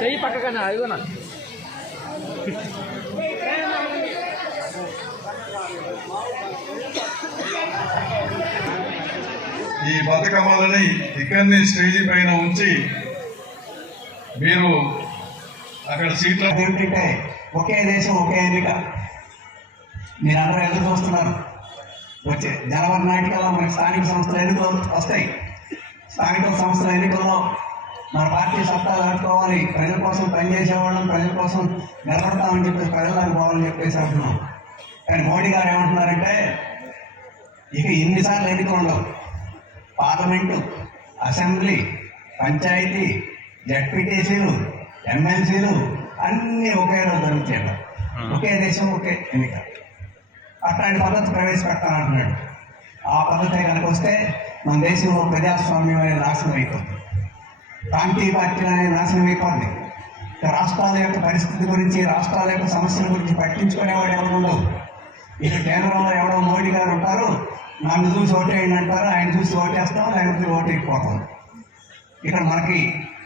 చెయ్యి పక్కన అదిగోనా ఈ బతుకమ్మలని ఇక్కడిని స్టేజీ పైన ఉంచి మీరు అక్కడ సీట్లో ఏమిటంటే ఒకే దేశం ఒకే ఎన్నిక మీరు అందరూ ఎదురు చూస్తున్నారు. వచ్చే జనవరి నాటికల్లా మనకి స్థానిక సంస్థల ఎన్నికలు వస్తాయి. స్థానిక సంస్థల ఎన్నికల్లో మన పార్టీ సత్తా దాటుకోవాలి, ప్రజల కోసం పనిచేసేవాళ్ళం, ప్రజల కోసం నిలబడతామని చెప్పేసి ప్రజలకు పోవాలని చెప్పేసి అంటున్నాం. కానీ మోడీ గారు ఏమంటున్నారంటే ఇక ఇన్నిసార్లు ఎన్నికలు ఉండవు, పార్లమెంటు, అసెంబ్లీ, పంచాయతీ, జడ్పీటీసీలు, ఎమ్మెల్సీలు అన్నీ ఒకే రోజు జరుగుతాయి. ఒకే దేశం ఒకే ఎన్నిక. అట్లాంటి పద్ధతి ప్రవేశపెడతానంటున్నాడు. ఆ పద్ధతి కనుక వస్తే మన దేశంలో ప్రజాస్వామ్యం అనేది నాశనం అయిపోతుంది, ప్రాంతీయ పార్టీలు అనేది నాశనం అయిపోతుంది. రాష్ట్రాల యొక్క పరిస్థితి గురించి, రాష్ట్రాల యొక్క సమస్యల గురించి పట్టించుకునేవాడు ఎవరు ఉండవు. ఇక కేంద్రంలో ఎవడో మోడీ గారు ఉంటారు, నన్ను చూసి ఓటేయండి అంటారు, ఆయన చూసి ఓటేస్తాం, లేకపోతే ఓటేయకపోతాం. ఇక్కడ మనకి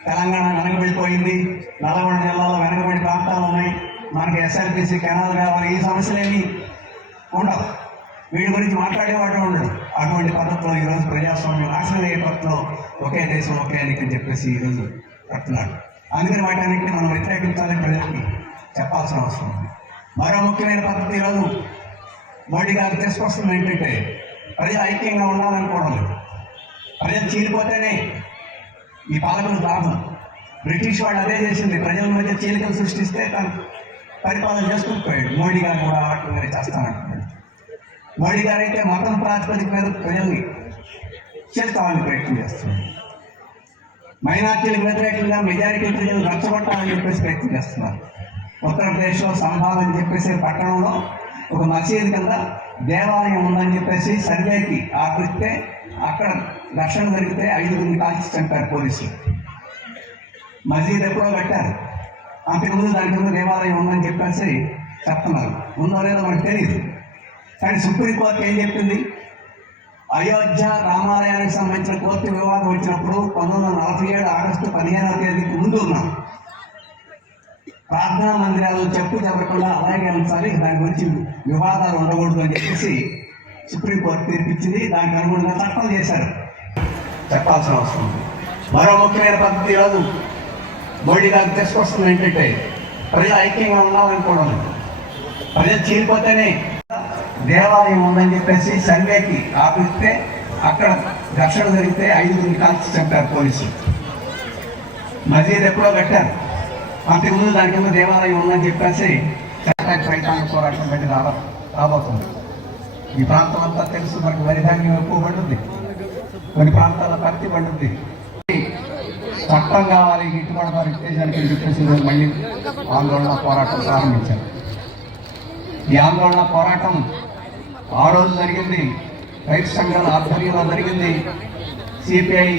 తెలంగాణ వెనకబడిపోయింది, నల్గొండ జిల్లాలో వెనకబడి ప్రాంతాలు ఉన్నాయి, మనకి ఎస్ఆర్పిసి కెనాల్ కావాలి, ఈ సమస్యలేమి ఉండవు. వీడి గురించి మాట్లాడేవాడు ఉండడు. అటువంటి పద్ధతిలో ఈరోజు ప్రజాస్వామ్యం నాశనం అయ్యే పద్ధతిలో ఒకే దేశం ఒకే ఎన్నిక అని చెప్పేసి ఈరోజు చెప్తున్నాడు. అందుకని వాటన్నింటినీ మనం వ్యతిరేకించాలని ప్రజలకి చెప్పాల్సిన అవసరం ఉంది. మరో ముఖ్యమైన పద్ధతి ఈరోజు మోడీ గారు తీసుకొస్తుంది ఏంటంటే ప్రజలు ఐక్యంగా ఉండాలనుకోవడం లేదు. ప్రజలు చీలిపోతేనే ఈ పాలకులు లాభం. బ్రిటిష్ వాళ్ళు అదే చేసింది, ప్రజల మధ్య చీలికలు సృష్టిస్తే తను పరిపాలన చేసుకుని పోయాడు. మోడీ గారు కూడా వాటిని చేస్తానంటున్నాడు. మోడీ గారు అయితే మతం ప్రాతిపదిక మీద ప్రజల్ని చేస్తామని ప్రయత్నం చేస్తున్నారు. మైనార్టీలకు వ్యతిరేకంగా మెజారిటీ ప్రజలు రెచ్చగొట్టాలని చెప్పేసి ప్రయత్నం చేస్తున్నారు. ఉత్తరప్రదేశ్లో సంభాల్ అని చెప్పేసి పట్టణంలో ఒక మసీదు కింద దేవాలయం ఉందని చెప్పేసి సర్వేకి ఆపిస్తే అక్కడ ఘర్షణ జరిగితే 5 కాల్చి చంపారు పోలీసులు. మసీద్ ఎప్పుడో కట్టారు, అంతకుముందు దాని కింద దేవాలయం ఉందని చెప్పేసి చెప్తున్నారు. ఉందో లేదో మనకు తెలియదు. కానీ సుప్రీంకోర్టు ఏం చెప్పింది? అయోధ్య రామాలయానికి సంబంధించిన కోర్టు వివాదం వచ్చినప్పుడు 1947 ఆగస్టు 15వ తేదీకి ముందు ఉన్నాం. ప్రార్థనా మందిరాలు చెప్పకుండా అలాగే ఉంచాలి, దాని గురించి వివాదాలు ఉండకూడదు అని చెప్పేసి సుప్రీంకోర్టు తీర్పిచ్చింది. దానికి అనుగుణంగా చట్టాలు చేశారు. చెప్పాల్సిన అవసరం ఉంది. మరో ముఖ్యమైన పద్ధతి ఈరోజు మోడీ గారు తీసుకొస్తుంది ఏంటంటే ప్రజలు ఐక్యంగా ఉండాలనుకోవడం. ప్రజలు చీలిపోతేనే దేవాలయం ఉందని చెప్పేసి సర్వేకి ఆపిస్తే అక్కడ ఘర్షణ జరిగితే 5 కాల్చి చంపారు పోలీసులు. మసీద్ ఎప్పుడో కట్టారు, అంతకుముందు దాని కింద దేవాలయం ఉందని చెప్పేసి రైతాంగ పోరాటం బట్టి రాబోతుంది. ఈ ప్రాంతం అంతా తెలుసు, మనకి వరి ధాన్యం ఎక్కువ పండుద్ది, కొన్ని ప్రాంతాల్లో పత్తి పండుద్ది. చట్టం కావాలి, గిట్టుబాటు ధర ఇచ్చేసానికి అని చెప్పేసి మళ్ళీ ఆందోళన పోరాటం ప్రారంభించారు. ఈ ఆందోళన పోరాటం ఆ రోజు జరిగింది, రైతు సంఘాల ఆధ్వర్యంలో జరిగింది. సిపిఐ,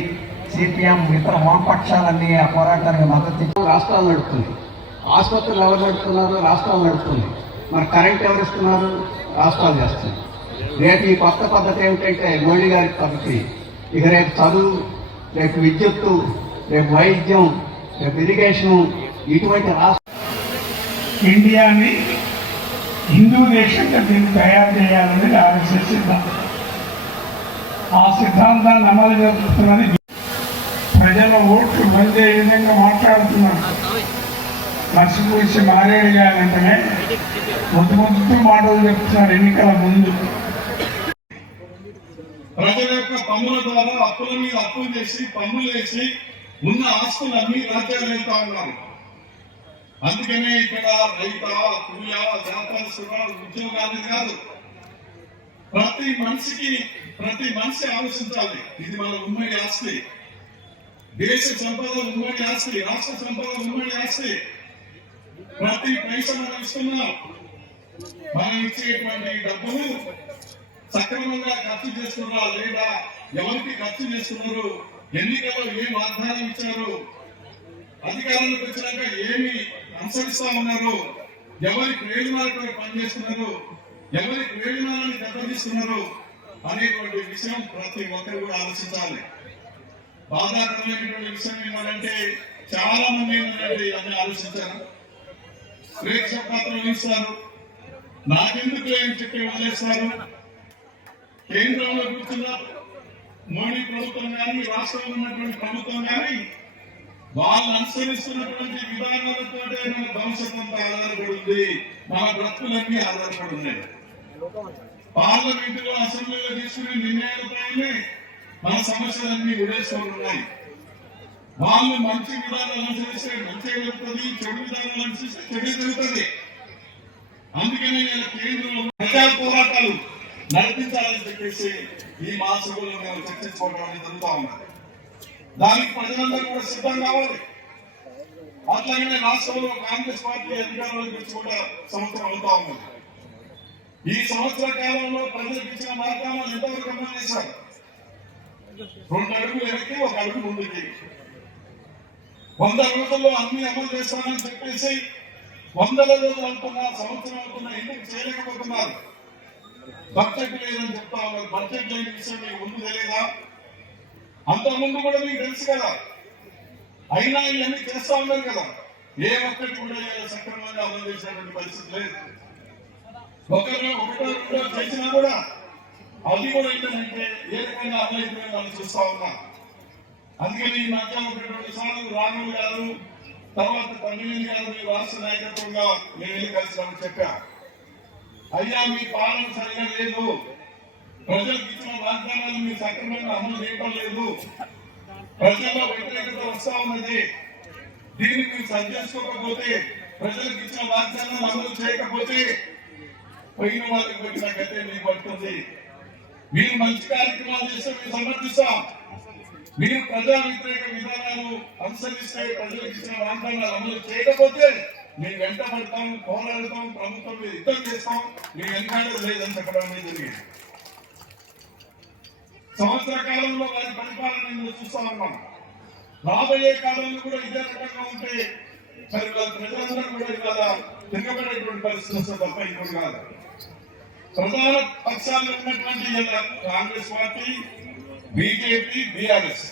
సిపిఎం, ఇతర వామపక్షాలన్నీ ఆ పోరాటానికి మద్దతు ఇచ్చి రాష్ట్రాలు నడుపుతుంది. ఆసుపత్రులు ఎవరు నడుపుతున్నారు? రాష్ట్రాలు నడుపుతుంది. మరి కరెంట్ ఎవరు ఇస్తున్నారు? రాష్ట్రాలు చేస్తుంది. రేపు ఈ కొత్త పద్ధతి ఏమిటంటే మోడీ గారి పద్ధతి. ఇక రేపు చదువు, రేపు విద్యుత్తు, రేపు వైద్యం, రేపు ఇరిగేషను, ఇటువంటి ఇండియాని హిందూ దేశంగా దీన్ని తయారు చేయాలనేది ఆర్ఎస్ఎస్ సిద్ధాంతం. ఆ సిద్ధాంతాన్ని అమలు జరుపుతున్నది. ప్రజల ఓట్లు మధ్య ఏ విధంగా మాట్లాడుతున్నారు. మసిపూసి మారేడు గారంటనే ముద్దు మాటలు చెప్తున్నారు ఎన్నికల ముందు. ప్రజల యొక్క పన్నుల ద్వారా అప్పుల మీద అప్పులు చేసి పన్నులు వేసి ఉన్న ఆస్తులన్నీ రాజ్యాలు వెళ్తా ఉన్నారు. అందుకనే ఇక్కడ రైత, కూల, వ్యాపారస్తుల, ఉద్యోగాలు కాదు, ప్రతి మనిషి ఆలోచించాలి. ఇది మన ఉమ్మడి ఆస్తి. దేశ సంపద ఉమ్మడి ఆస్తి, రాష్ట్ర సంపద ఉమ్మడి ఆస్తి. ప్రతి పైసా మనం ఇస్తున్నాం. మనం ఇచ్చేటువంటి డబ్బులు సక్రమంగా ఖర్చు చేస్తున్నారా లేదా, ఎవరికి ఖర్చు చేస్తున్నారు, ఎన్నికల్లో ఏం వాగ్దానం ఇచ్చారు, అధికారంలోకి వచ్చినాక ఏమి అనుసరిస్తా ఉన్నారు, ఎవరి ప్రయోజనాలకు పనిచేస్తున్నారు, ఎవరి ప్రయోజనాలను దెబ్బతీస్తున్నారు అనేటువంటి విషయం ప్రతి ఒక్కరు కూడా ఆలోచించాలి. బాధాకరమైనటువంటి విషయం ఏంటంటే చాలా మంది ఏంటంటే అన్ని ఆలోచించారు, ప్రేక్షపాత్ర వహిస్తారు, నాకెందుకు అని చెప్పి వదిలేస్తారు. కేంద్రంలో కూర్చున్న మోడీ ప్రభుత్వం కానీ, రాష్ట్రంలో ఉన్నటువంటి ప్రభుత్వం కానీ వాళ్ళు అనుసరిస్తున్నటువంటి విధానాలతో మన భవిష్యత్తు అంతా ఆధారపడి ఉంది, మన బ్రతుకులన్నీ ఆధారపడి ఉన్నాయి. పార్లమెంటులో, అసెంబ్లీలో తీసుకునే నిర్ణయాలపైనే మన సమస్యలన్నీ ఉడేసుకొని ఉన్నాయి. వాళ్ళు మంచి విధానాలు అనుసరిస్తే మంచి జరుగుతుంది, చెడు విధానాలు అనుసరిస్తే చెడు జరుగుతుంది. అందుకనే నేను కేంద్రంలో ప్రజా పోరాటాలు నడిపించాలని చెప్పేసి ఈ మాసంలో మేము చర్చించుకోవడం అనేది జరుగుతూ ఉన్నది. దానికి ప్రజలందరూ కూడా సిద్ధం కావాలి. అట్లాగనే రాష్ట్రంలో కాంగ్రెస్ పార్టీ అధికారంలోకి వచ్చి కూడా సంవత్సరం అవుతా ఉన్నది. ఈ సంవత్సర కాలంలో ప్రజలకు ఇచ్చిన వాగ్దానాలు ఎంతవరకు అమలు చేశారు? 2 అడుగులు వెనక్కి, 1 అడుగు ముందుకి. 100 రోజుల్లో అన్ని అమలు చేస్తామని చెప్పేసి 100 రోజులు అంటున్నా, సంవత్సరం అంటున్నా, ఎందుకు చేయలేకపోతున్నారు? బడ్జెట్ లేదని చెప్తా ఉన్నారు. బడ్జెట్ లేని విషయం మీకు ముందు తెలియదా? అంతకుముందు కూడా మీకు తెలుసు కదా. అయినా ఇవన్నీ చేస్తా ఉన్నారు కదా. ఏ ఒక్కటి కూడా సక్రమంగా అమలు చేసినటువంటి పరిస్థితి లేదు. ఒకటో చేసినా కూడా అది కూడా ఏంటంటే ఏ రకంగా అమలు అయిపోయింది మనం చూస్తా ఉన్నా. అందుకని ఈ మధ్య 2 సార్లు రాఘవ్ గారు, తర్వాత తమిళ గారు మీ రాష్ట్ర నాయకత్వంగా మేము వెళ్ళి కలిసినప్పుడు చెప్పా, అయ్యా మీ పాలన సరిగా లేదు, ప్రజలకు ఇచ్చిన వాగ్దానాలు మీరు సక్రమంగా అమలు చేయడం లేదు, ప్రజల్లో వ్యతిరేకత వస్తా ఉన్నది. దీన్ని మీరు సరి చేసుకోకపోతే, ప్రజలకు ఇచ్చిన వాగ్దానాలు అమలు చేయకపోతే పోయిన వాళ్ళకి పెట్టిన గతే మీకు పడుతుంది. మీరు మంచి కార్యక్రమాలు చేస్తే మేము సమర్థిస్తాం. మీరు ప్రజా వ్యతిరేక విధానాలు అనుసరిస్తే, ప్రజలకు ఇచ్చిన వాగ్దానాలు అమలు చేయకపోతే మేము వెంట పడతాం, పోరాడతాం, ప్రభుత్వం మీద యుద్ధం చేస్తాం, మేము వెనకాడేది లేదని చెప్పడం అనేది జరిగింది. సంవత్సర కాలంలో వారి పరిపాలన నేను చూస్తా ఉన్నాం. రాబోయే కాలంలో కూడా ఇదే రకంగా ఉంటే మరి వాళ్ళ ప్రజలందరూ కూడా ఇవాళ తిరగబడేటువంటి పరిస్థితి వస్తుంది తప్ప ఇంకోటి కాదు. ప్రధాన పక్షాల్లో ఉన్నటువంటి కాంగ్రెస్ పార్టీ, బీజేపీ, బీఆర్ఎస్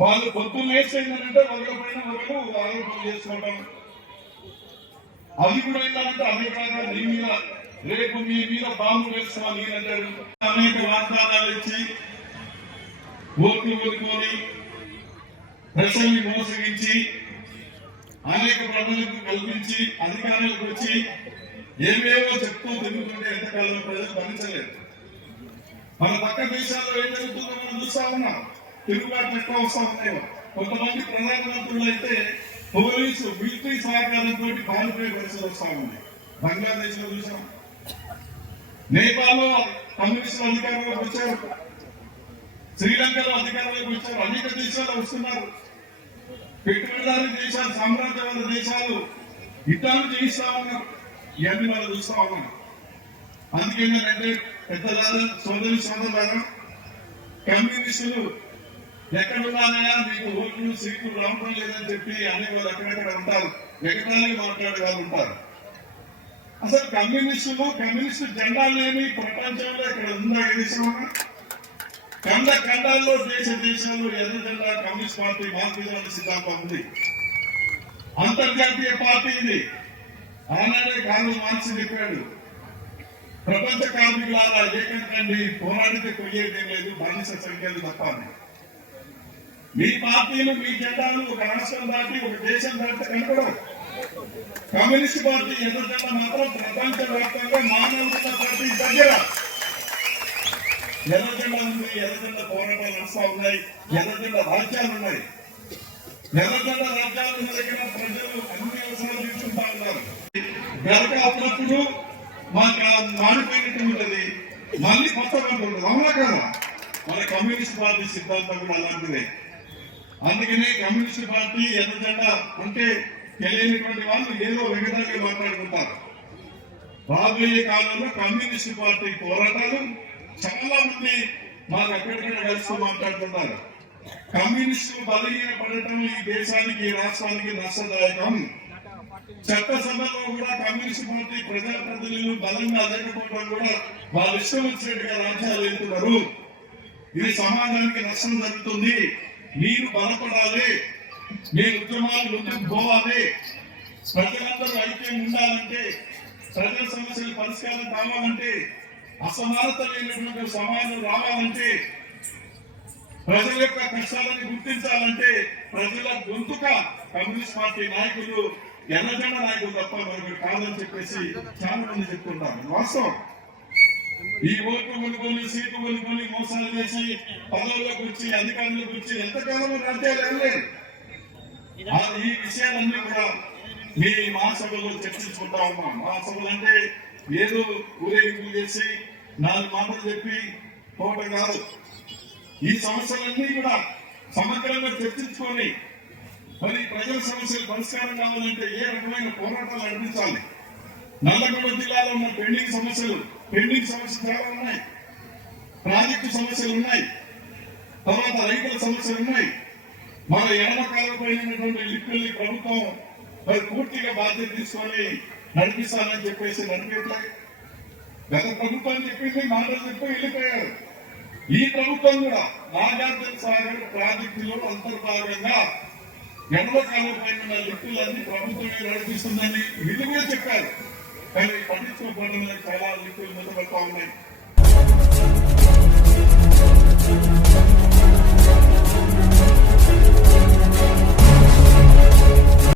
వాళ్ళు పొద్దున్న వేసేందంటే ఒకరి పైన ఒకరు ఆరోపణలు చేసుకోవడం, అది కూడా ఏంటంటే అభిప్రాయంగా నీ మీద రేపు మీ మీద బాంబు వేస్తామని అంటారు. అనేక వాగ్దానాలు ఇచ్చి ఓట్లు కోరుకొని ప్రజల్ని మోసగించి అనేక ప్రజలకు కల్పించి అధికారులకు వచ్చి ఏమేమో చెప్తూ తిరుగుతుంటే ఎంతకాలం ప్రజలు భరించలేదు. మన పక్క దేశాల్లో ఏం జరుగుతుందో మనం చూస్తా ఉన్నాం. తిరుగుబాటు ఎక్కువ వస్తా ఉన్నాయో. కొంతమంది ప్రధానమంత్రులు అయితే పోలీసు మిలిటరీ సహకారంతో పాల్గొనే పరిస్థితి వస్తా ఉంది. బంగ్లాదేశ్ లో చూసాం, నేపాల్లో కమ్యూనిస్టులు అధికారంలోకి వచ్చారు, శ్రీలంకలో అధికారంలోకి వచ్చారు, అనేక దేశాలు వస్తున్నారు. పెట్టుబడిదారు దేశాలు, సామ్రాజ్యవాద దేశాలు యుద్ధాలు చేయిస్తా ఉన్నారు. ఇవన్నీ మనం చూస్తా ఉన్నాం. అందుకేంటంటే పెద్దలారా, సోదరులారా, కమ్యూనిస్టులు ఎక్కడున్నానయా మీకు ఓట్లు సీట్లు రావడం లేదని చెప్పి అనేవాళ్ళు అక్కడెక్కడ ఉంటారు, ఎక్కడానికి మాట్లాడే వాళ్ళు ఉంటారు. అసలు కమ్యూనిస్టు జెండా లేని ప్రపంచంలో ఇక్కడ ఉందా ఏ దేశం? ఖండాల్లో దేశాలు ఎర్ర జెండా కమ్యూనిస్ట్ పార్టీ మార్క్సిజం సిద్ధాంతం ఉంది. అంతర్జాతీయ పార్టీ ఇది. ఆనాడే కార్ల్ మార్క్స్ చెప్పాడు, ప్రపంచ కార్మికులారా ఏకం కండి, పోరాడితే పోయేదేం లేదు, బానిస సంఖ్యలు తప్ప. మీ పార్టీలు, మీ జెండాలు ఒక రాష్ట్రం దాటి ఒక దేశం దాటి కనపడవు. కమ్యూనిస్ట్ పార్టీ ఎర్ర జెండా మాత్రం ప్రపంచ వ్యాప్తంగా మానవుల పార్టీ దగ్గర ఎర్ర జెండా ఉంది. ఎర్ర జెండా పోరాటాలు నడుస్తా ఉన్నాయి. ఎర్ర జెండా రాజ్యాలు ఉన్నాయి. ఎర్ర జెండా రాజ్యాలు ఉన్న దగ్గర ప్రజలు అన్ని అవసరాలు తీసుకుంటా ఉన్నారు. గనక అప్పుడప్పుడు మాకు మాడిపోయినట్టు ఉంటది, మళ్ళీ కొత్తగా ఉంటుంది. అవునా కదా? మన కమ్యూనిస్ట్ పార్టీ సిద్ధాంతం కూడా అలాంటిదే. అందుకనే కమ్యూనిస్ట్ పార్టీ ఎర్ర జెండా అంటే తెలియనిటువంటి వాళ్ళు ఏదో విధంగా మాట్లాడుకుంటారు. రాబోయే కాలంలో కమ్యూనిస్ట్ పార్టీ పోరాటాలు చాలా మంది మాకు ఎక్కడికైనా కలుస్తూ మాట్లాడుతున్నారు. కమ్యూనిస్టు బలహీన పడటం ఈ దేశానికి, ఈ రాష్ట్రానికి నష్టదాయకం. చట్టసభలో కూడా కమ్యూనిస్ట్ పార్టీ ప్రజాప్రతినిధులు బలంగా లేకపోవడం కూడా వాళ్ళు ఇష్టం వచ్చినట్టుగా రాజ్యాలు వెళ్తున్నారు. ఇది సమాజానికి నష్టం జరుగుతుంది. మీరు బలపడాలి, మీరు ఉద్యమాలు ముందుకు పోవాలి. ప్రజలందరూ ఐక్యం ఉండాలంటే, ప్రజల సమస్యలు పరిష్కారం కావాలంటే, అసమానత లేనటువంటి సమాజం రావాలంటే, ప్రజల యొక్క కష్టాలను గుర్తించాలంటే ప్రజల గొంతుక కమ్యూనిస్ట్ పార్టీ నాయకులు, ఎర్రజెండా నాయకులు తప్ప మరొకటి కాదని చెప్పేసి చాలా మంది చెప్తుంటారు. వాస్తవం. ఈ ఓట్లు కొనుక్కొని, సీట్లు కొనుక్కొని, మోసాలు చేసి పదవులకు వచ్చి, అధికారులకు వచ్చి ఎంతకాలం రాజ్యాలు వెళ్ళలేదు. ఈ విషయాలన్నీ కూడా మీ మహాసభలో చర్చించుకుంటా ఉన్నాం. మహాసభలు అంటే ఏదో ఊరేగింపు చేసి 4 మాటలు చెప్పి పోవటం కాదు. ఈ సమస్యలన్నీ కూడా సమగ్రంగా చర్చించుకొని మరి ప్రజల సమస్యలు పరిష్కారం కావాలంటే ఏ రకమైన పోరాటాలు నడిపించాలి. నల్లగొండ జిల్లాలో ఉన్న పెండింగ్ సమస్యలు చాలా ఉన్నాయి. ప్రాజెక్టు సమస్యలు ఉన్నాయి. తర్వాత రైతుల సమస్యలు ఉన్నాయి. మన ఎడమ కాలపోయినటువంటి లిఫ్టుల్ని ప్రభుత్వం మరి పూర్తిగా బాధ్యత తీసుకొని నడిపిస్తానని చెప్పేసి నడిపేట్లే. గత ప్రభుత్వం చెప్పింది, మాటలు చెప్పి వెళ్ళిపోయారు. ఈ ప్రభుత్వం కూడా నాగార్జున సాగర్ ప్రాజెక్టులో అంతర్భాగంగా ఎడమ కాలపోయిన లిఫ్టులన్నీ ప్రభుత్వమే నడిపిస్తుందని వీళ్ళు కూడా చెప్పారు. కానీ పట్టించుకోవడం చాలా లిఫ్టులు నిలబడతా ఉన్నాయి.